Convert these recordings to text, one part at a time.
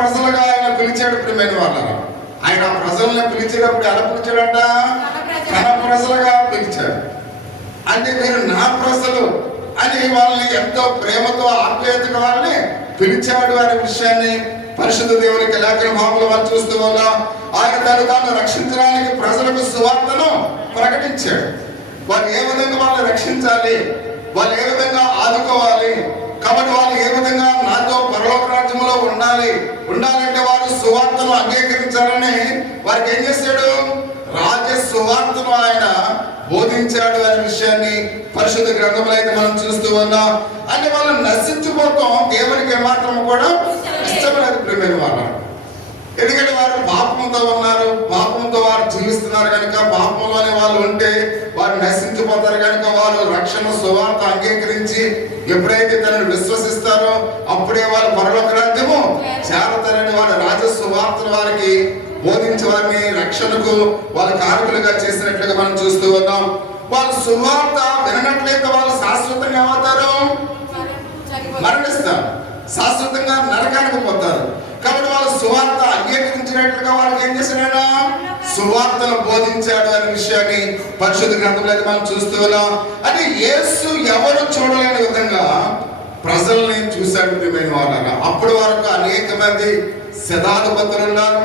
ప్రజలుగా ఆయన పిలిచాడు ప్రియమైన వాళ్ళ. ఆయన ప్రజల్ని పిలిచేటప్పుడు ఎలా పిలిచాడంట? తన ప్రజలుగా పిలిచాడు. అంటే మీరు నా ప్రజలు అని వాళ్ళని ఎంతో ప్రేమతో ఆప్యాయతగా వాళ్ళని పిలిచాడు అనే విషయాన్ని పరిశుద్ధ దేవునికి లేఖన భాగంలో మనం చూస్తూ ఉన్నాం. ఆయన తాను రక్షించడానికి ప్రజలకు సువార్తను ప్రకటించాడు. వాళ్ళు ఏ విధంగా వాళ్ళని రక్షించాలి, వాళ్ళు ఏ విధంగా ఆదుకోవాలి, కాబట్టి వాళ్ళు ఏ విధంగా నాతో పరలోక రాజ్యంలో ఉండాలంటే వారు సువార్తను అంగీకరించాలని వారికి ఏం చేశాడు? రాజ్య సువార్తను ఆయన బోధించాడు అనే విషయాన్ని పరిశుద్ధ గ్రంథంలో అయితే మనం చూస్తూ ఉన్నాం. అంటే వాళ్ళు నశించిపోతాం దేవునికి ఏమాత్రం కూడా ఇష్టం లేదు ప్రియమైన వాళ్ళు. ఎందుకంటే వారు పాపంతో ఉన్నారు, పాపంతో వారు జీవిస్తున్నారు కనుక, పాపంలోనే వాళ్ళు ఉంటే వారు నశించిపోతారు కనుక వారు రక్షణ సువార్త అంగీకరించి ఎప్పుడైతే తనను విశ్వసిస్తారో అప్పుడే వారు పరలోక రాజ్యము చేరతారని వారి రాజ సువార్తను వారికి బోధించి వారిని రక్షణకు వాళ్ళ కారకులుగా చేసినట్లుగా మనం చూస్తూ ఉన్నాం. వాళ్ళు సువార్త వినట్లయితే వాళ్ళు శాశ్వతంగా ఏమవుతారు? మరణిస్తారు, శాశ్వతంగా నరకానికి పోతారు. కాబట్టి వాళ్ళు సువార్త అంగీకరించినట్లుగా వాళ్ళకి ఏం చేశాడు? సువార్తను బోధించాడు అనే విషయాన్ని పరిశుద్ధ గ్రంథంలో మనం చూస్తూ ఉన్నాం. అంటే యేసు ఎవరు చూడలేని విధంగా ప్రజల్ని చూశాడు ప్రియమైన వాళ్ళగా. అప్పటి వరకు అనేక మంది శతాధిపతులు ఉన్నారు,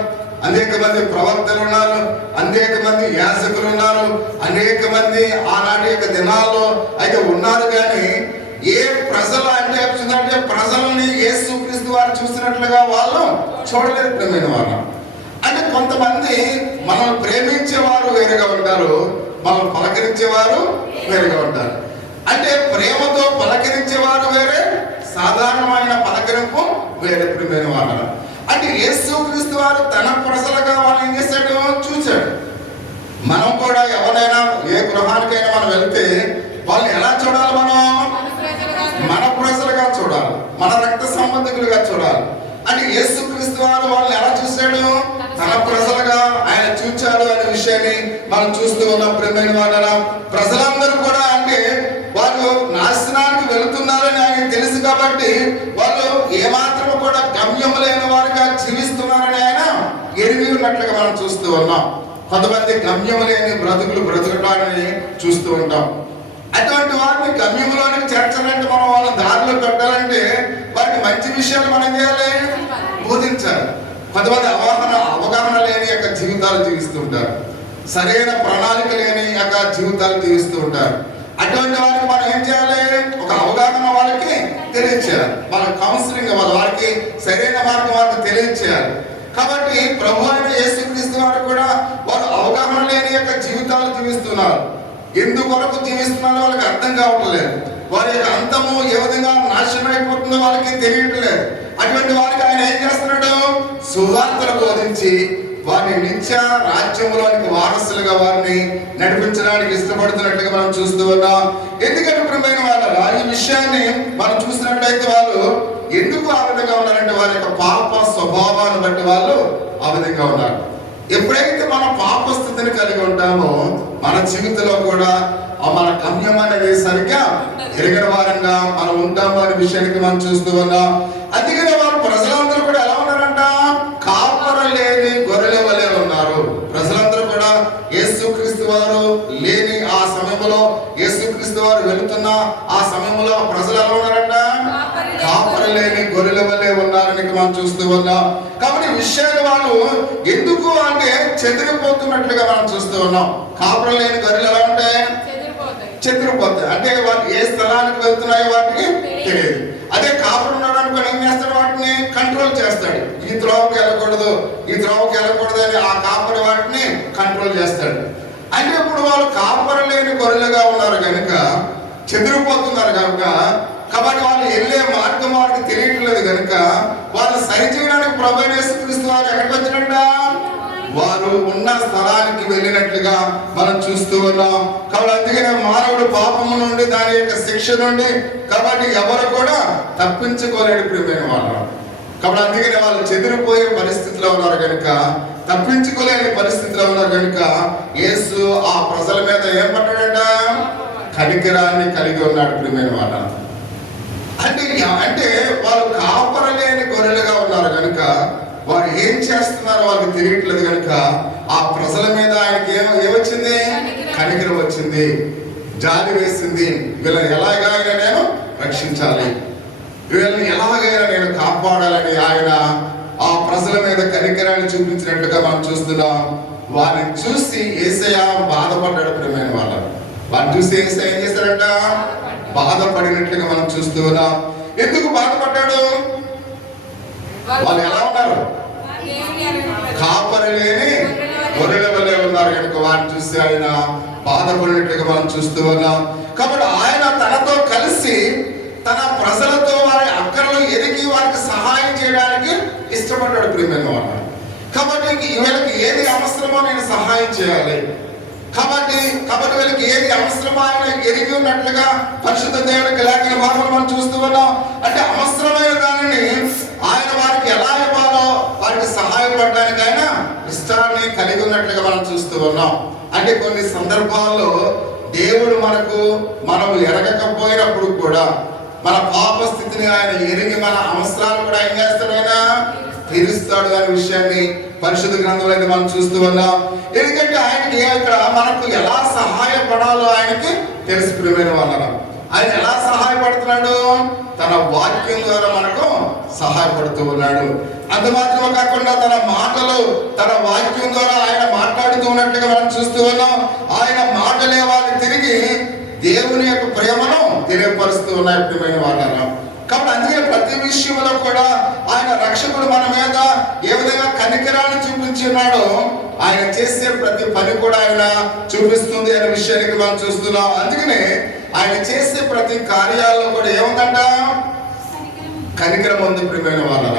అనేక మంది ప్రవక్తలు ఉన్నారు, అనేక మంది యాజకులు ఉన్నారు, అనేక మంది ఆనాటి యొక్క దినాల్లో అయితే ఉన్నారు. కానీ ఏ ప్రజలు అంటే ప్రజల్ని యేసుక్రీస్తు వారు చూసినట్లుగా వాళ్ళు చూడలేదు ప్రియమైన వాళ్ళు. అంటే కొంతమంది మనల్ని ప్రేమించేవారు వేరుగా ఉంటారు, మనల్ని పలకరించేవారు వేరుగా ఉంటారు. అంటే ప్రేమతో పలకరించేవారు వేరే, సాధారణమైన పలకరింపు వేరే ప్రియమైన వాళ్ళు. అంటే యేసుక్రీస్తు వారు తన ప్రజలుగా వాళ్ళు ఏం చేశాడు? చూశాడు. మనం కూడా ఎవరైనా ఏ గృహానికైనా మనం వెళ్తే వాళ్ళని ఎలా చూడాలి? మనం మన ప్రజలుగా చూడాలి, మన రక్త సంబంధికులుగా చూడాలి. అంటే యేసుక్రీస్తు వారు వాళ్ళని ఎలా చూశాడు? తన ప్రజలుగా ఆయన చూచాడు అనే విషయాన్ని మనం చూస్తూ ఉన్నాం ప్రియమైన వాళ్ళ. ప్రజలందరూ కూడా అంటే వాళ్ళు నాశనానికి వెళుతున్నారని ఆయన తెలుసు కాబట్టి వాళ్ళు ఏమాత్రం కూడా గమ్యం లేని వారుగా జీవిస్తున్నారని ఆయన ఎరిగి ఉన్నట్లుగా మనం చూస్తూ ఉన్నాం. కొంతమంది గమ్యం లేని బ్రతుకుటాన్ని చూస్తూ ఉంటాం. అటువంటి వారిని గమ్యంలోనికి చేర్చాలంటే మనం వాళ్ళ దారిలో పెట్టాలంటే వారికి మంచి విషయాలు మనం చేయాలి, బోధించాలి. కొంతమంది అవగాహన లేని యొక్క జీవితాలు జీవిస్తూ ఉంటారు, సరైన ప్రణాళిక లేని యొక్క జీవితాలు జీవిస్తూ ఉంటారు. అటువంటి వారికి మనం ఏం చేయాలి? ఒక అవగాహన వాళ్ళకి తెలియచేయాలి, వాళ్ళ కౌన్సిలింగ్ వారికి సరైన మార్గం వారికి తెలియచేయాలి. కాబట్టి ప్రభు అయిన యేసుక్రీస్తు వారు కూడా వారు అవగాహన లేని యొక్క జీవితాలు జీవిస్తున్నారు. ఎందుకొరకు జీవిస్తున్నారో వాళ్ళకి అర్థం కావట్లేదు. వారి యొక్క అంతము ఏ విధంగా నాశనం అయిపోతుందో వాళ్ళకి తెలియట్లేదు. అటువంటి వారికి ఆయన ఏం చేస్తున్నాడు? సువార్తను బోధించి వారిని నిత్య రాజ్యంలోనికి వారసులుగా వారిని నడిపించడానికి ఇష్టపడుతున్నట్లుగా మనం చూస్తూ ఉన్నాం. ఎందుకంటే ప్రియమైన వాళ్ళ ఈ విషయాన్ని మనం చూసినట్లయితే వాళ్ళు ఎందుకు ఆ విధంగా ఉన్నారంటే వారి యొక్క పాప స్వభావాన్ని బట్టి వాళ్ళు ఆ విధంగా ఉన్నారు. ఎప్పుడైతే మనం పాప స్థితిని కలిగి ఉంటామో మన జీవితంలో కూడా మన గమ్యం అనేది సరిగ్గా ఎరగని వారంగా మనం ఉంటాము అనే విషయానికి మనం చూస్తూ ఉన్నాం. అందుకనే వారు ప్రజలందరూ కూడా ఎలా ఉన్నారంట? కాపర లేని గొర్రెల వలె ఉన్నారు. ప్రజలందరూ కూడా యేసుక్రీస్తు వారు లేని ఆ సమయంలో, యేసుక్రీస్తు వారు వెళుతున్న ఆ సమయంలో ప్రజలు ఎలా ఉన్నారంట? కాపర లేని గొర్రెల వలె ఉన్నారని మనం చూస్తూ ఉన్నాం. కాబట్టి విషయాలు వాళ్ళు ఎందుకు అంటే చెదిరిపోతున్నట్లుగా మనం చూస్తూ ఉన్నాం. కాపర లేని గొర్రెలు ఎలా ఉంటాయి? చెదిరిపోతాయి. అంటే వాటి ఏ స్థలానికి వెళ్తున్నాయో వాటికి తెలియదు. అదే కాపరు ఉన్నాడు అనుకుని ఏం చేస్తాడు? వాటిని కంట్రోల్ చేస్తాడు. ఈ త్రోవకి వెళ్ళకూడదు, ఈ త్రోవకి వెళ్ళకూడదు అని ఆ కాపరి వాటిని కంట్రోల్ చేస్తాడు. అంటే ఇప్పుడు వాళ్ళు కాపర లేని గొర్రెలుగా ఉన్నారు కనుక, చెదిరిపోతున్నారు కనుక, కాబట్టి వాళ్ళు వెళ్ళే మార్గం వారికి తెలియట్లేదు కనుక వాళ్ళు సరిచేయడానికి ప్రభువైన యేసుక్రీస్తు వారు ఎక్కడికి వచ్చినట్ట? వారు ఉన్న స్థలానికి వెళ్ళినట్లుగా మనం చూస్తూ ఉన్నాం. కాబట్టి అందుకనే మానవుడు పాపము నుండి దాని యొక్క శిక్ష నుండి కాబట్టి ఎవరు కూడా తప్పించుకోలేడు ప్రియమైన వాళ్ళు. కాబట్టి అందుకనే వాళ్ళు చెదిరిపోయే పరిస్థితిలో ఉన్నారు కనుక, తప్పించుకోలేని పరిస్థితిలో ఉన్నారు కనుక యేసు ఆ ప్రజల మీద ఏం పడ్డాడంట? కనికరాన్ని కలిగి ఉన్నాడు ప్రియమైన వాళ్ళ. అంటే వాళ్ళు కాపరలేని గొర్రెలుగా ఉన్నారు కనుక వారు ఏం చేస్తున్నారో వాళ్ళకి తెలియట్లేదు కనుక ఆ ప్రజల మీద ఆయనకి ఏమొచ్చింది? కనికరం వచ్చింది, జాలి వేసింది. వీళ్ళని ఎలాగైనా నేను రక్షించాలి, వీళ్ళని ఎలాగైనా నేను కాపాడాలని ఆయన ఆ ప్రజల మీద కనికరాన్ని చూపించినట్లుగా మనం చూస్తున్నాం. వారిని చూసి యేసయ్య బాధపడ్డాడు. ప్రియమైన వాళ్ళు, వారిని చూసి యేసయ్య ఏం చేశారంట? బాధపడినట్లుగా మనం చూస్తూ ఉన్నాం. ఎందుకు బాధపడ్డాడు? వాళ్ళు ఎలా ఉన్నారు? కాపరి లేని గొర్రెల వలె ఉన్నారు కనుక వారిని చూసి ఆయన బాధపడినట్లుగా మనం చూస్తూ ఉన్నాం. కాబట్టి ఆయన తనతో కలిసి తన ప్రజలతో వారి అక్కర్లు ఎరిగి వారికి సహాయం చేయడానికి ఇష్టపడ్డాడు. ప్రియమైన వాళ్ళు, కాబట్టి వీళ్ళకి ఏది అవసరమో నేను సహాయం చేయాలి. కాబట్టి వీళ్ళకి ఏది అవసరమో ఆయన ఎరిగి ఉన్నట్లుగా పరిశుద్ధ దేవునికి లేఖన భాగంలో మనం చూస్తూ ఉన్నాం. అంటే అవసరమైన దానిని ఆయన వారికి ఎలా ఇవ్వాలో వారికి సహాయపడడానికి ఆయన ఇష్టాన్ని కలిగి ఉన్నట్లుగా మనం చూస్తూ ఉన్నాం. అంటే కొన్ని సందర్భాల్లో దేవుడు మనం ఎరగకపోయినప్పుడు కూడా మన పాప స్థితిని ఆయన ఎరిగి మన అవసరాలు కూడా ఏం చేస్తాడు? ఆయన తీరుస్తాడు అనే విషయాన్ని పరిశుద్ధ గ్రంథంలో అయితే మనం చూస్తూ ఉన్నాం. ఎందుకంటే ఆయనకి ఇక్కడ మనకు ఎలా సహాయపడాలో ఆయనకి తెలుసు. ప్రియమైన వాళ్ళ, ఆయన ఎలా సహాయపడుతున్నాడు? తన వాక్యం ద్వారా మనకు సహాయపడుతూ ఉన్నాడు. అంత మాత్రమే కాకుండా తన మాటలు, తన వాక్యం ద్వారా ఆయన మాట్లాడుతూ ఉన్నట్లుగా మనం చూస్తూ ఉన్నాం. ఆయన మాటలే వారిని తిరిగి దేవుని యొక్క ప్రేమను తెలియపరుస్తూ ఉన్నాయి. ప్రియమైన వాళ్ళ, కాబట్టి అందుకే ప్రతి విషయంలో కూడా ఆయన రక్షకుడు మన మీద ఏ విధంగా కనికరాన్ని చూపించున్నాడో ఆయన చేసే ప్రతి పని కూడా ఆయన చూపిస్తుంది అనే విషయానికి మనం చూస్తున్నాం. అందుకనే ఆయన చేసే ప్రతి కార్యాల్లో కూడా ఏముందంట? కనికరం ఉంది. ప్రియమైన వాళ్ళ,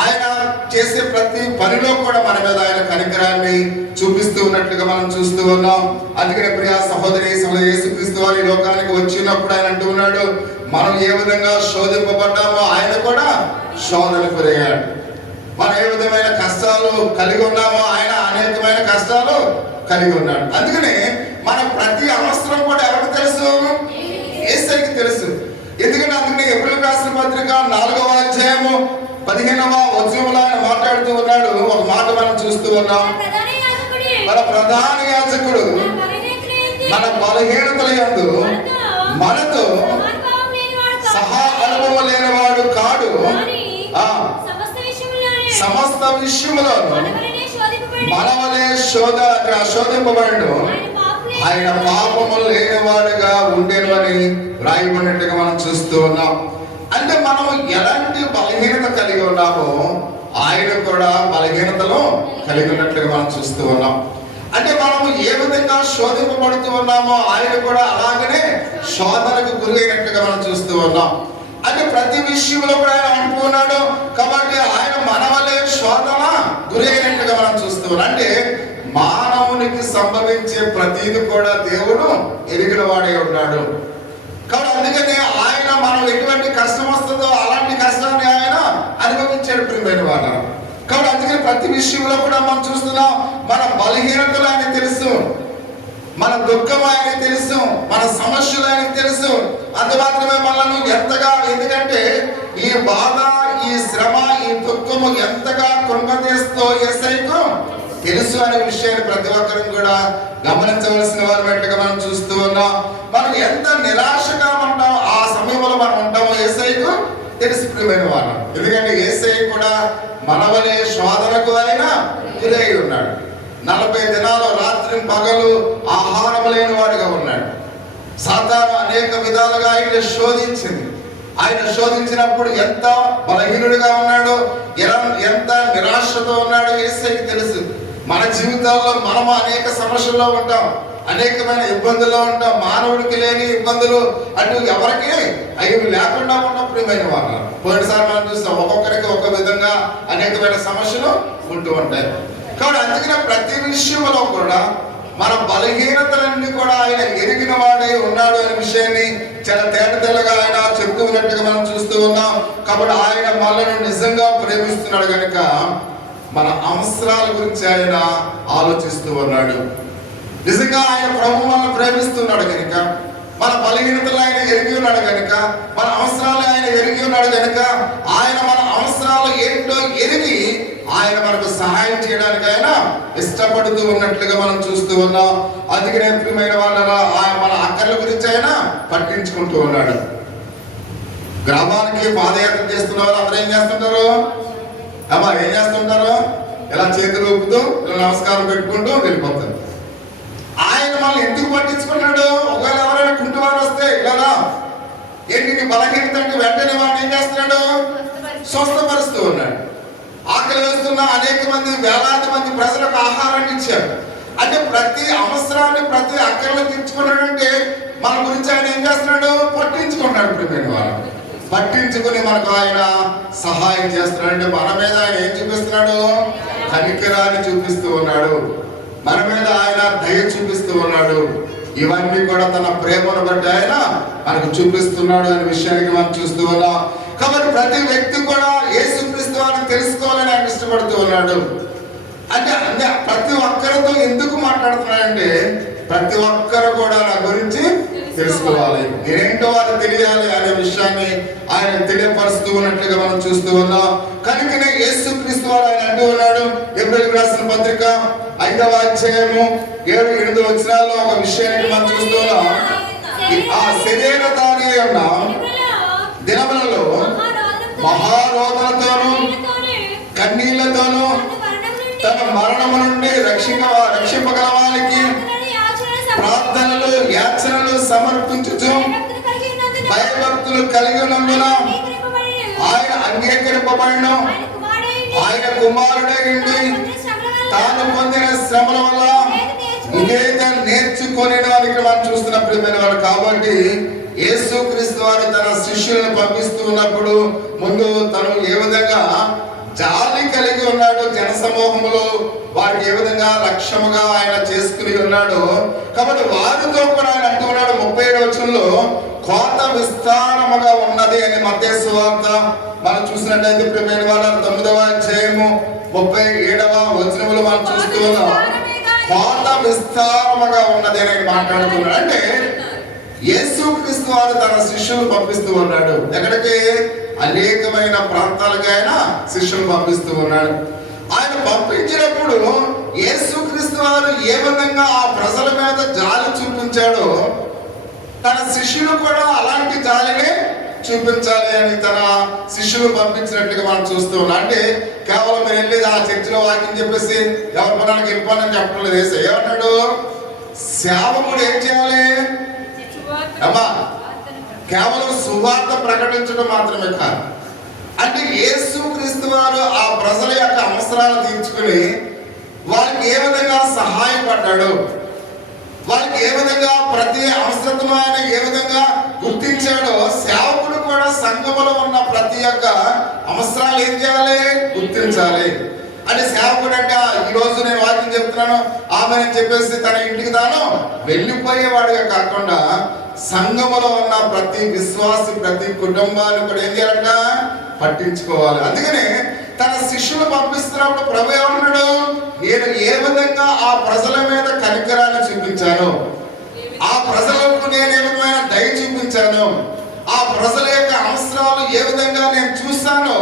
ఆయన చేసే ప్రతి పనిలో కూడా మన మీద ఆయన కనికరాన్ని చూపిస్తూ ఉన్నట్లుగా మనం చూస్తూ ఉన్నాం. అందుకనే ప్రియ సహోదరి యేసుక్రీస్తు వారి లోకానికి వచ్చినప్పుడు ఆయన అంటూ ఉన్నాడు, మనం ఏ విధంగా శోధింపబడ్డామో ఆయన కూడా శోధనకు గురయ్యాడు. మనం ఏ విధమైన కష్టాలు కలిగి ఉన్నామో ఆయన అనేకమైన కష్టాలు కలిగి ఉన్నాడు. అందుకనే మన ప్రతి అవసరం కూడా ఎవరికి తెలుసు? యేసయ్యకి తెలుసు. ఎందుకంటే అందుకనే ఎబ్రిల్ రాసిన పత్రిక 4వ అధ్యాయము 15వ వచనంలో ఆయన మాట్లాడుతూ ఉన్నాడు. ఒక మాట మనం చూస్తూ ఉన్నాం. మన ప్రధాన యాజకుడు మన బలహీనతల యందు మనతో సహా అనుభవం లేనివాడు కాడు, సమస్త విషయములో మనవలే శోధింపబడు, ఆయన పాపము లేనివాడుగా ఉండేను అని రాయబడినట్టుగా మనం చూస్తూ ఉన్నాం. అంటే మనం ఎలాంటి బలహీనత కలిగి ఉన్నామో ఆయన కూడా బలహీనతలో కలిగి ఉన్నట్లుగా మనం చూస్తూ ఉన్నాం. అంటే మనము ఏ విధంగా శోధింపబడుతూ ఉన్నామో ఆయన కూడా అలాగనే శోధనకు గురి అయినట్లుగా మనం చూస్తూ ఉన్నాం. అంటే ప్రతి విషయంలో కూడా ఆయన అంటున్నాడు. కాబట్టి ఆయన మన వలె శోధన గురి అయినట్లుగా మనం చూస్తూ ఉన్నాం. అంటే మానవునికి సంభవించే ప్రతిది కూడా దేవుడు ఎరిగిన వాడే ఉన్నాడు. కాబట్టి అందుకనే ఆయన మనం ఎటువంటి కష్టం వస్తుందో అలాంటి కష్టాన్ని ఆయన అనుభవించాడు. ప్రియమైన వాళ్ళ, కాబట్టి అందుకని ప్రతి విషయంలో కూడా మనం చూస్తున్నాం. మన బలహీనతలు ఆయన తెలుసు, మన దుఃఖం ఆయన తెలుసు, మన సమస్యలు ఆయన తెలుసు. అంత మాత్రమే మనల్ని ఎంతగా, ఎందుకంటే ఈ బాధ, ఈ శ్రమ, ఈ దుఃఖము ఎంతగా కృంగతీస్తో యేసయ్యకు తెలుసు అనే విషయాన్ని ప్రతి ఒక్కరు కూడా గమనించవలసిన వారిగా మనం చూస్తూ ఉన్నాం. మనం ఎంత నిరాశగా ఉంటాం ఆ సమయంలో మనం ఉంటామో యేసయ్యకు తెలుసు. ప్రియమైన వారు, ఎందుకంటే యేసయ్య కూడా మన వలె శోధనకు ఆయన గురై ఉన్నాడు. 40 దినాలు రాత్రి పగలు ఆహారం లేని వాడిగా ఉన్నాడు. సాతాను అనేక విధాలుగా ఆయన శోధించింది. ఆయన శోధించినప్పుడు ఎంత బలహీనుడిగా ఉన్నాడు, ఎంత నిరాశతో ఉన్నాడు యేసయ్యకి తెలుసు. మన జీవితాల్లో మనము అనేక సమస్యల్లో ఉంటాం, అనేకమైన ఇబ్బందుల్లో ఉంటాం. మానవుడికి లేని ఇబ్బందులు అంటూ ఎవరికి అవి లేకుండా ఉన్న ప్రియమైన వాళ్ళు. పోయినసారి మనం చూస్తాం, ఒక్కొక్కరికి ఒక విధంగా అనేకమైన సమస్యలు ఉంటూ ఉంటాయి. కాబట్టి అందుకనే ప్రతి విషయంలో కూడా మన బలహీనతలన్నీ కూడా ఆయన ఎరిగిన వాడే ఉన్నాడు అనే విషయాన్ని చాలా తేటతెల్లగా ఆయన చెప్తూ ఉన్నట్టుగా మనం చూస్తూ ఉన్నాం. కాబట్టి ఆయన మనల్ని నిజంగా ప్రేమిస్తున్నాడు కనుక మన అవసరాల గురించి ఆయన ఆలోచిస్తూ ఉన్నాడు. నిజంగా ఆయన ప్రభు మనల్ని ప్రేమిస్తున్నాడు కనుక, మన బలహీనతలు ఆయన ఎరిగి ఉన్నాడు కనుక, మన అవసరాలు ఆయన ఎరిగి ఉన్నాడు కనుక, ఆయన మన అవసరాలు ఏంటో ఎరిగి ఇష్టపడుతూ ఉన్నట్లుగా మనం చూస్తూ ఉన్నాం. అందుకనే ప్రియమైన వాళ్ళ మన అక్కర్ల గురించి ఆయన పట్టించుకుంటూ ఉన్నాడు. గ్రామానికి పాదయాత్ర చేస్తున్న వాళ్ళు అందరూ ఏం చేస్తుంటారు? అమ్మా ఏం చేస్తుంటారు? ఇలా చేతులు ఊపుతూ ఇలా నమస్కారం పెట్టుకుంటూ వెళ్ళిపోతారు. ఆయన మనల్ని ఎందుకు పట్టించుకున్నాడు? ఒకవేళ ఎవరైనా కుంటువారు వస్తే ఇలా ఏంటి నీ బలహీనత అంటే వెంటనే వాడిని ఏం చేస్తున్నాడు? స్వస్థపరుస్తూ ఉన్నాడు. ఆకలి వేస్తున్న అనేక మంది, వేలాది మంది ప్రజలకు ఆహారాన్ని ఇచ్చాడు. అంటే ప్రతి అవసరాన్ని, ప్రతి అక్కర్లు తీర్చుకున్నాడంటే మన గురించి ఆయన ఏం చేస్తున్నాడు? పట్టించుకున్నాడు. ప్రియమైన వాళ్ళు పట్టించుకుని మనకు ఆయన సహాయం చేస్తున్నాడు. అంటే మన మీద ఆయన ఏం చూపిస్తున్నాడు? కనికరాన్ని చూపిస్తూ ఉన్నాడు. మన మీద ఆయన దయ చూపిస్తూ ఉన్నాడు. ఇవన్నీ కూడా తన ప్రేమను బట్టి ఆయన మనకు చూపిస్తున్నాడు అనే విషయానికి మనం చూస్తూ ఉన్నాం. కాబట్టి ప్రతి వ్యక్తి కూడా యేసుక్రీస్తు వారిని తెలుసుకోవాలని ఆయన ఇష్టపడుతూ ఉన్నాడు. అంటే ప్రతి ఒక్కరితో ఎందుకు మాట్లాడుతున్నాడంటే ప్రతి ఒక్కరు కూడా నా గురించి తెలుసుకోవాలి, నేనేంటో అది తెలియాలి అనే విషయాన్ని ఆయన తెలియపరుస్తూ ఉన్నట్లుగా మనం చూస్తూ ఉన్నాం. కనుకనే యేసుక్రీస్తు వారు ఆయన అంటూ ఉన్నాడు. ఏప్రిల్ రాసిన పత్రిక 5వ అధ్యాయము 7-8 వచనాల్లో ఒక విషయాన్ని మనం చూస్తూ ఉన్నాం. ఆ శరీరధారి ఉన్న దినములలో మహారోదనతోనూ కన్నీళ్లతోనూ తన మరణము నుండి రక్షింపగలవానికి ప్రార్థనలు యాచనలు సమర్పించుచు భయభక్తులు కలిగి ఉన్నందున ఆయన అంగీకరింపబడిన ఆయన కుమారుడై ఉండి తాను పొందిన శ్రమల వల్ల విధేయత నేర్చుకొని మనం చూస్తున్న ప్రియమైన వారు. కాబట్టి యేసుక్రీస్తు వారు తన శిష్యులను పంపిస్తూ ఉన్నప్పుడు ముందు తను ఏ విధంగా జాలి కలిగి ఉన్నాడు, జన సమూహములో వారికి ఏ విధంగా లక్ష్యముగా ఆయన చేసుకుని ఉన్నాడు. కాబట్టి వారితో కూడా ఆయన అంటూ ఉన్నాడు 37వ వచనంలో కోత విస్తారముగా ఉన్నది అని మత్తయి సువార్త మనం చూసినట్లయితే ప్రియమైన వారు 9వ అధ్యాయము 37వ వచనములో మనం చూస్తూ ఉన్నాం. కోత విస్తారముగా ఉన్నది అని మాట్లాడుతున్నాడు. అంటే యేసుక్రీస్తు వారు తన శిష్యులు పంపిస్తూ ఉన్నాడు. ఎక్కడికి? అనేకమైన ప్రాంతాలకు ఆయన శిష్యులు పంపిస్తూ ఉన్నాడు. ఆయన పంపించినప్పుడు యేసుక్రీస్తు వారు ఏ విధంగా ఆ ప్రజల మీద జాలి చూపించాడో తన శిష్యులు కూడా అలాంటి జాలిని చూపించాలి అని తన శిష్యులు పంపించినట్టుగా మనం చూస్తూ ఉన్నాం. అంటే కేవలం మీరు వెళ్ళేది ఆ చర్చిలో వాక్యం చెప్పేసి ఎవరి పనానికి వెళ్ళిపోనని చెప్పడం లేదు. వేసే ఏమన్నాడు? సేవకుడు ఏం చేయాలి అమ్మా? కేవలం సువార్త ప్రకటించడం మాత్రమే కాదు. అంటే యేసుక్రీస్తు వారు ఆ ప్రజల యొక్క అవసరాలు తీర్చుకుని వారికి ఏ విధంగా సహాయపడ్డాడు, వారికి ఏ విధంగా ప్రతి అవసరతను ఆయన ఏ విధంగా గుర్తించాడో సేవకుడు కూడా సంఘములో ఉన్న ప్రతి ఒక్క అవసరాలు ఏం చేయాలి? గుర్తించాలి. అంటే సేవకుడు అంటే ఈ రోజు నేను వాక్యం చెప్తున్నాను ఆమె అని చెప్పేసి తన ఇంటికి తాను వెళ్ళిపోయేవాడుగా కాకుండా సంఘములో ఉన్న ప్రతి విశ్వాసి, ప్రతి కుటుంబాన్ని కూడా ఏం చేయాలంట? పట్టించుకోవాలి. అందుకనే తన శిష్యులు పంపిస్తున్నప్పుడు ప్రభు ఏమన్నాడు? నేను ఏ విధంగా ఆ ప్రజల మీద కనికరాన్ని చూపించాను, ఆ ప్రజలకు నేను ఏ విధమైన దయ చూపించాను, ఆ ప్రజల యొక్క అవసరాలు ఏ విధంగా నేను చూస్తానో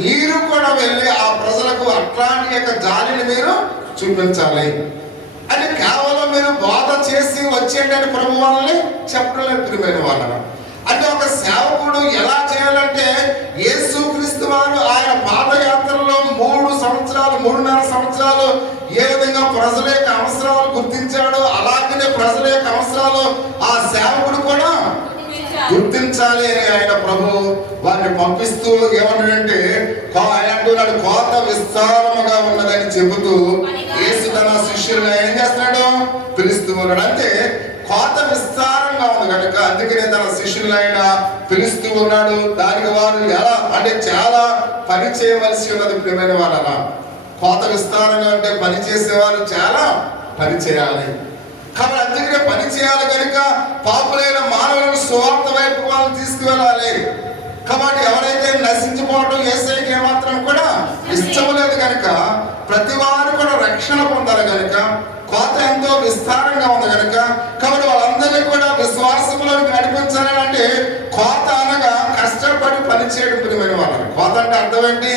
మీరు కూడా వెళ్ళి ఆ ప్రజలకు అట్లాంటి యొక్క జాలిని మీరు చూపించాలి. అంటే కేవలం మీరు బోధ చేసి వచ్చేయండి అని ప్రభు వాళ్ళని చెప్పలేదు ప్రియమైన వాళ్ళను. అంటే ఒక సేవకుడు ఎలా చేయాలంటే యేసుక్రీస్తు వారు ఆయన పాదయాత్రలో 3.5 సంవత్సరాలు ఏ విధంగా ప్రజల యొక్క అవసరాలు గుర్తించాడో అలాగనే ప్రజల యొక్క అవసరాలు ఆ సేవకుడు కూడా గుర్తించాలి అని ఆయన ప్రభు వారిని పంపిస్తూ ఏమన్నాడంటే ఆయన అంటున్నాడు కోత విస్తారముగా ఉన్నదని చెబుతూ యేసు తన శిష్యులను ఏం చేస్తున్నాడు? పిలుస్తూ ఉన్నాడు. అంటే కోత విస్తారంగా ఉంది కనుక అందుకనే తన శిష్యులను ఆయన పిలుస్తూ ఉన్నాడు. దానికి వారు ఎలా అంటే చాలా పని చేయవలసి ఉన్నది ప్రియమైన వాళ్ళ. కోత విస్తారంగా అంటే పని చేసేవారు చాలా పని చేయాలి. కాబట్టి అందుకనే పని చేయాలి కనుక పాపులైన మానవులను సువార్త వైపు వాళ్ళని తీసుకువెళ్ళాలి. కాబట్టి ఎవరైతే నశించిపోవడం యేసయ్యకి ఏమాత్రం కూడా ఇష్టం లేదు కనుక ప్రతి వారు కూడా రక్షణ పొందాలి కనుక కోత ఎంతో విస్తారంగా ఉంది కనుక కాబట్టి వాళ్ళందరినీ కూడా విశ్వాసంలోకి నడిపించాలని అంటే కోత అనగా కష్టపడి పని చేయడం ప్రియమైన వాళ్ళని. కోత అంటే అర్థం ఏంటి?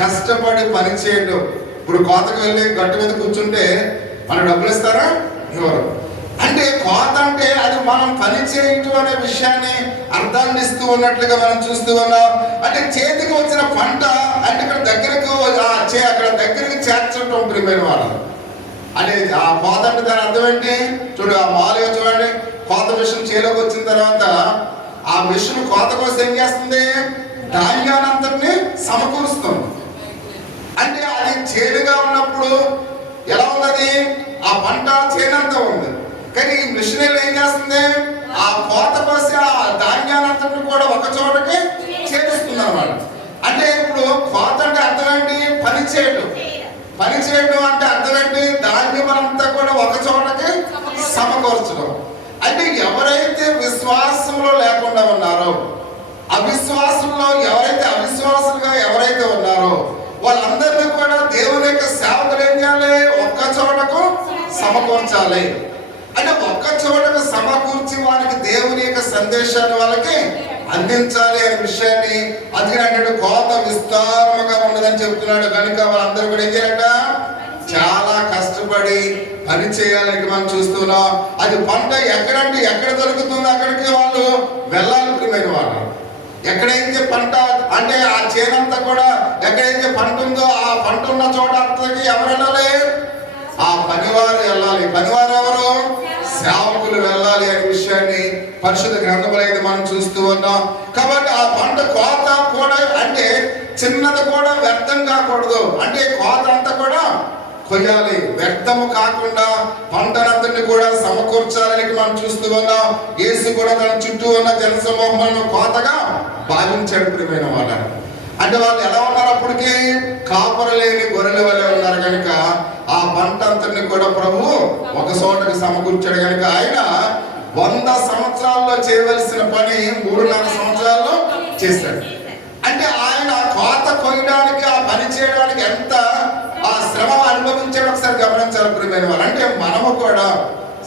కష్టపడి పని చేయడం. ఇప్పుడు కోతకు వెళ్ళి గట్టు మీద కూర్చుంటే మన డబ్బులు ఇస్తారా? ఇవ్వరు. అంటే కోత అంటే అది మనం పని చేయటం అనే విషయాన్ని అర్థాన్ని ఇస్తూ ఉన్నట్లుగా మనం చూస్తూ ఉన్నాం. అంటే చేతికి వచ్చిన పంట అంటే ఇక్కడ దగ్గరకు అక్కడ దగ్గరికి చేర్చడం ప్రియమైన వాళ్ళు. అంటే ఆ కోత అంటే దాని అర్థం ఏంటి? చూడు, ఆ మామూలుగా చూడండి, కోత మిషన్ చేలోకి వచ్చిన తర్వాత ఆ మిషన్ కోత కోసం ఏం చేస్తుంది? ధాన్యానంతటిని సమకూరుస్తుంది. అంటే అది చేదుగా ఉన్నప్పుడు ఎలా ఉన్నది? ఆ పంట చేనంతా ఉంది. కానీ ఈ మిషన్ ఏం చేస్తుంది? ఆ కోత కోసి ఆ ధాన్యానంతటిని కూడా ఒక చోటకి చేరుస్తుంది అన్నమాట. అంటే ఇప్పుడు కోత అంటే అర్థం ఏంటి? పని చేయడం. పని చేయడం అంటే అర్థం ఏంటి? ధాన్యం అంతా కూడా ఒక చోటకి సమకూర్చడం. అంటే ఎవరైతే విశ్వాసంలో లేకుండా ఉన్నారో, అవిశ్వాసంలో అవిశ్వాసులుగా ఎవరైతే ఉన్నారో వాళ్ళందరినీ కూడా దేవుని యొక్క సేవకులు ఏం చేయాలి? ఒక్క చోటకు సమకూర్చాలి. అంటే ఒక్క చోటకు సమకూర్చి వారికి దేవుని యొక్క సందేశాన్ని వాళ్ళకి అందించాలి అనే విషయాన్ని అందుకని కోత విస్తారముగా ఉన్నదని చెప్తున్నాడు. కనుక వాళ్ళందరూ కూడా ఏం చేయాలంట? చాలా కష్టపడి పని చేయాలని మనం చూస్తున్నాం. అది పంట ఎక్కడంటే ఎక్కడ దొరుకుతుందో అక్కడికి వాళ్ళు వెళ్ళాలి ప్రియమైన వాళ్ళు. ఎక్కడైతే పంట అంటే ఆ చేనంతా కూడా ఎక్కడైతే పంట ఉందో ఆ పంట ఉన్న చోట అంతకి ఎవరు వెళ్ళాలి? ఆ పనివారు వెళ్ళాలి. పనివారు ఎవరు? సేవకులు వెళ్ళాలి అనే విషయాన్ని పరిశుద్ధ గ్రంథంలో అయితే మనం చూస్తూ ఉన్నాం. కాబట్టి ఆ పంట కోత కూడా అంటే చిన్నది కూడా వ్యర్థం కాకూడదు. అంటే కోత అంతా కూడా కొయ్యాలి, వ్యర్థము కాకుండా పంటనంతటిని కూడా సమకూర్చాలని మనం చూస్తూ ఉన్నాం. యేసు కూడా తన చుట్టూ ఉన్న జనసమూహములను కోతగా భావించాడు ప్రియమైన వాళ్ళ. అంటే వాళ్ళు ఎలా ఉన్నారు? అప్పటికి కాపర లేని గొర్రెల వల్లే ఉన్నారు. కనుక ఆ పంట అంతటిని కూడా ప్రభు ఒక చోటకి సమకూర్చాడు. కనుక ఆయన 100 సంవత్సరాల్లో చేయవలసిన పని 3.5 సంవత్సరాల్లో చేశాడు. అంటే ఆయన కోత కొయ్యడానికి ఆ పని చేయడానికి ఎంత ఆ శ్రమ అనుభవించాడు ఒకసారి గమనించాలి ప్రియమైన వాళ్ళు. అంటే మనము కూడా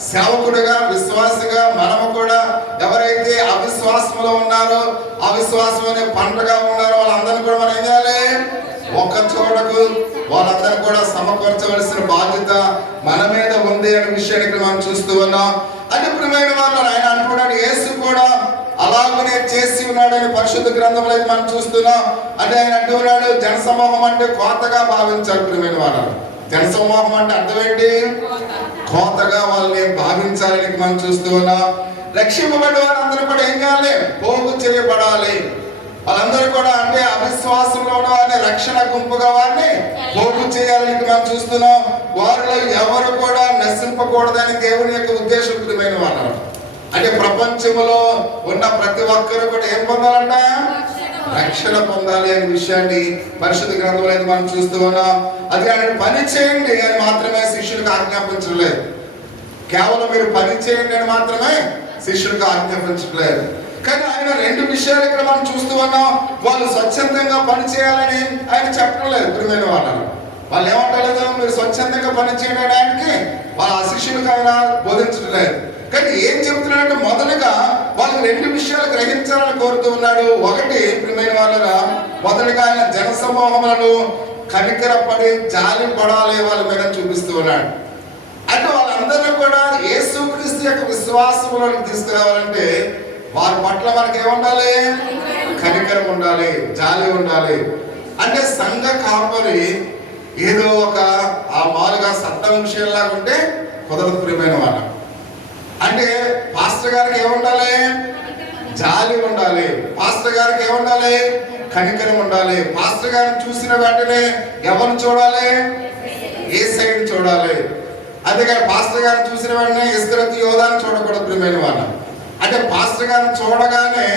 సేవకుడిగా విశ్వాసిగా మనము కూడా ఎవరైతే అవిశ్వాసంలో ఉన్నారో అవిశ్వాసం అనే పంటగా ఉన్నారో వాళ్ళందరినీ కూడా మనం ఏం చేయాలి? ఒక్క చోటకు వాళ్ళందరూ కూడా సమకూర్చవలసిన బాధ్యత మన మీద ఉంది అనే విషయాన్ని మనం చూస్తూ ఉన్నాం. అంటే ప్రియమైన వాళ్ళు ఆయన అంటున్నాడు, యేసు కూడా అలాగనే చేసి ఉన్నాడని పరిశుద్ధ గ్రంథంలో మనం చూస్తున్నాం. అంటే ఆయన అంటున్నాడు జనసమూహం అంటే కోతగా భావించాలి ప్రియమైన వాళ్ళు. జనసమూహం అంటే అర్థం ఏంటి? కోతగా వాళ్ళని భావించాలని మనం చూస్తూ ఉన్నాం. రక్షింపబడి వారందరూ కూడా ఏం చేయాలి? పోగు చేయబడాలి. వాళ్ళందరూ కూడా అంటే అవిశ్వాసంలో ఉన్న వారిని రక్షణ గుంపుగా వారిని పోగు చేయాలని మనం చూస్తున్నాం. వారిలో ఎవరు కూడా నశింపకూడదని దేవుని యొక్క ఉద్దేశం ప్రియమైన వాళ్ళు. అంటే ప్రపంచంలో ఉన్న ప్రతి ఒక్కరు కూడా ఏం పొందాలంట? రక్షణ పొందాలి అనే విషయాన్ని పరిశుద్ధ గ్రంథంలో అయితే మనం చూస్తూ ఉన్నాం. అది ఆయన పని చేయండి అని మాత్రమే శిష్యులకు ఆజ్ఞాపించలేదు. కేవలం మీరు పని చేయండి అని మాత్రమే శిష్యులకు ఆజ్ఞాపించలేదు. కానీ ఆయన 2 విషయాలు ఇక్కడ మనం చూస్తూ ఉన్నాం. వాళ్ళు స్వచ్ఛందంగా పని చేయాలని ఆయన చెప్పడం లేదు ప్రియమైన వాళ్ళు ఏమంటలేదు? మీరు స్వచ్ఛందంగా పని చేయడానికి వాళ్ళ శిష్యులకు ఆయన బోధించడం లేదు. కానీ ఏం చెప్తున్నాడంటే మొదలుగా వాళ్ళకి 2 విషయాలు గ్రహించాలని కోరుతూ ఉన్నాడు. ఒకటి ప్రియమైన వాళ్ళ మొదలుగా ఆయన జనసమూహములను కనికరపడి జాలి పడాలి వాళ్ళ మీద చూపిస్తూ ఉన్నాడు. అంటే వాళ్ళందరూ కూడా యేసుక్రీస్తు యొక్క విశ్వాసములను తీసుకురావాలంటే వారి పట్ల మనకి ఏముండాలి? కనికరం ఉండాలి, జాలి ఉండాలి. అంటే సంఘ కాపరి ఏదో ఒక ఆ మామూలుగా సత్తం విషయంలాగా ఉంటే కుదరదు ప్రియమైన వాళ్ళ. అంటే పాస్టర్ గారికి ఏముండాలి? జాలి ఉండాలి. పాస్టర్ గారికి ఏముండాలి? కనికరం ఉండాలి. పాస్టర్ గారిని చూసిన వెంటనే ఎవరిని చూడాలి? యేసయ్యని చూడాలి. అంతేకాని పాస్టర్ గారిని చూసిన వెంటనే ఇస్కరియోతు యోధాని చూడకూడదు ప్రియమైన వాళ్ళ. అంటే పాస్టర్ గారిని చూడగానే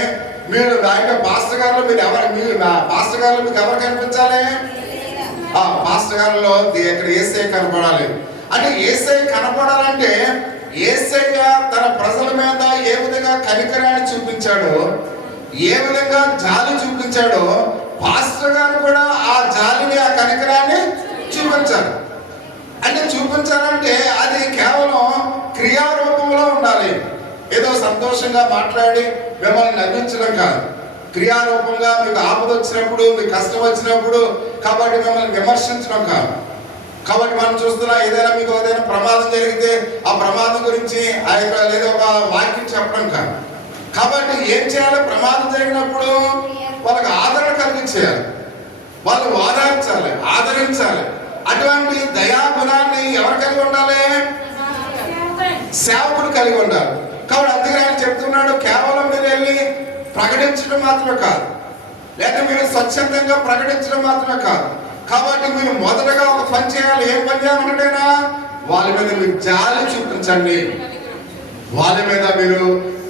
మీరు అంటే పాస్టర్ గారిలో మీరు పాస్టర్ గారిలో మీకు ఎవరు కనిపించాలి? పాస్టర్ గారిలో ఇక్కడ యేసయ్య కనపడాలి. అంటే యేసయ్య కనపడాలంటే యేసయ్య తన ప్రజల మీద ఏ విధంగా కనికరాన్ని చూపించాడో, ఏ విధంగా జాలి చూపించాడో పాస్టర్ గారు కూడా ఆ జాలిని ఆ కనికరాన్ని చూపించారు. అంటే చూపించాలంటే అది కేవలం క్రియారూపంలో ఉండాలి. ఏదో సంతోషంగా మాట్లాడి మిమ్మల్ని నవ్వించడం కాదు. క్రియారూపంగా మీకు ఆపద వచ్చినప్పుడు, మీకు కష్టం వచ్చినప్పుడు కాబట్టి మిమ్మల్ని విమర్శించడం కాదు. కాబట్టి మనం చూస్తున్నా ఏదైనా మీకు ఏదైనా ప్రమాదం జరిగితే ఆ ప్రమాదం గురించి ఆ యొక్క లేదా ఒక వాక్యం చెప్పడం కాదు. కాబట్టి ఏం చేయాలి? ప్రమాదం జరిగినప్పుడు వాళ్ళకి ఆదరణ కలిగించేయాలి, వాళ్ళు ఓదార్చాలి, ఆదరించాలి. అటువంటి దయా గుణాన్ని ఎవరు కలిగి ఉండాలి? సేవకుడు కలిగి ఉండాలి. కాబట్టి అందుకే ఆయన చెప్తున్నాడు, కేవలం మీరు వెళ్ళి ప్రకటించడం మాత్రమే కాదు, లేదా మీరు స్వచ్ఛందంగా ప్రకటించడం మాత్రమే కాదు. కాబట్టి మీరు మొదటగా ఒక పని చేయాలి. ఏం పని చేయాలంటేనా, వాళ్ళ మీద మీరు జాలి చూపించండి, వాళ్ళ మీద మీరు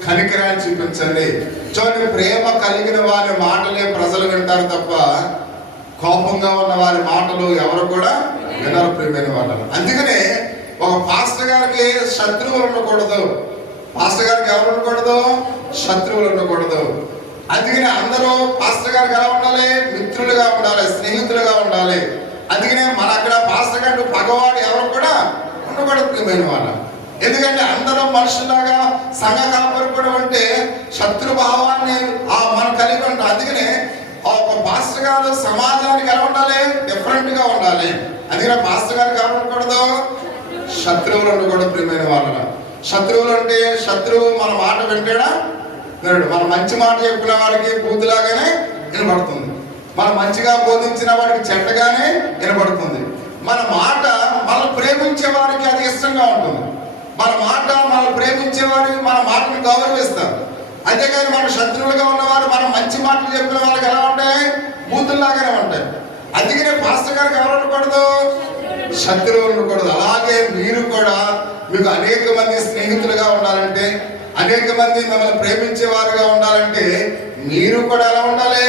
కనికరాన్ని చూపించండి. చూడండి, ప్రేమ కలిగిన వారి మాటలే ప్రజలు వింటారు తప్ప కోపంగా ఉన్న వారి మాటలు ఎవరు కూడా వినరు ప్రియమైన వాళ్ళు. అందుకనే ఒక పాస్టర్ గారికి శత్రువులు ఉండకూడదు. పాస్టర్ గారికి ఎవరు ఉండకూడదు? శత్రువులు ఉండకూడదు. అందుకనే అందరూ పాస్టర్ గారికి ఎలా ఉండాలి? మిత్రులుగా ఉండాలి, స్నేహితులుగా ఉండాలి. అందుకనే మన అక్కడ పాస్టర్ గారు పగవాడు ఎవరు కూడా ఉండకూడదు ప్రియమైన వాళ్ళు. ఎందుకంటే అందరూ మనుషులాగా సంఘ కాపరి కూడా ఉంటే శత్రుభావాన్ని మనం కలిగి ఉంటాం. అందుకనే ఒక పాస్టర్ గారు సమాజానికి ఎలా ఉండాలి? డిఫరెంట్ గా ఉండాలి. అందుకనే పాస్టర్ గారికి ఎవరు ఉండకూడదు? శత్రువులు ఉండకూడదు ప్రియమైన వాళ్ళ. శత్రువులు అంటే శత్రువు మన మాట వింటాడా? వినడు. మన మంచి మాట చెప్పిన వాడికి బూతులాగానే వినబడుతుంది, మన మంచిగా బోధించిన వాడికి చెడ్డగానే వినబడుతుంది. మన మాట మనం ప్రేమించే వారికి అది ఇష్టంగా ఉంటుంది. మన మాట మనం ప్రేమించే వారికి మన మాటను గౌరవిస్తారు. అంతేకాని మన శత్రువులుగా ఉన్నవారు మనం మంచి మాటలు చెప్పిన వాళ్ళకి ఎలా ఉంటాయి? బూతుల్లాగానే ఉంటాయి. అందుకనే పాస్టర్ గారికి ఎవరు ఉండకూడదు? శత్రువులు ఉండకూడదు. అలాగే మీరు కూడా మీకు అనేక మంది స్నేహితులుగా ఉండాలంటే, అనేక మంది మిమ్మల్ని ప్రేమించే వారుగా ఉండాలంటే మీరు కూడా ఎలా ఉండాలి?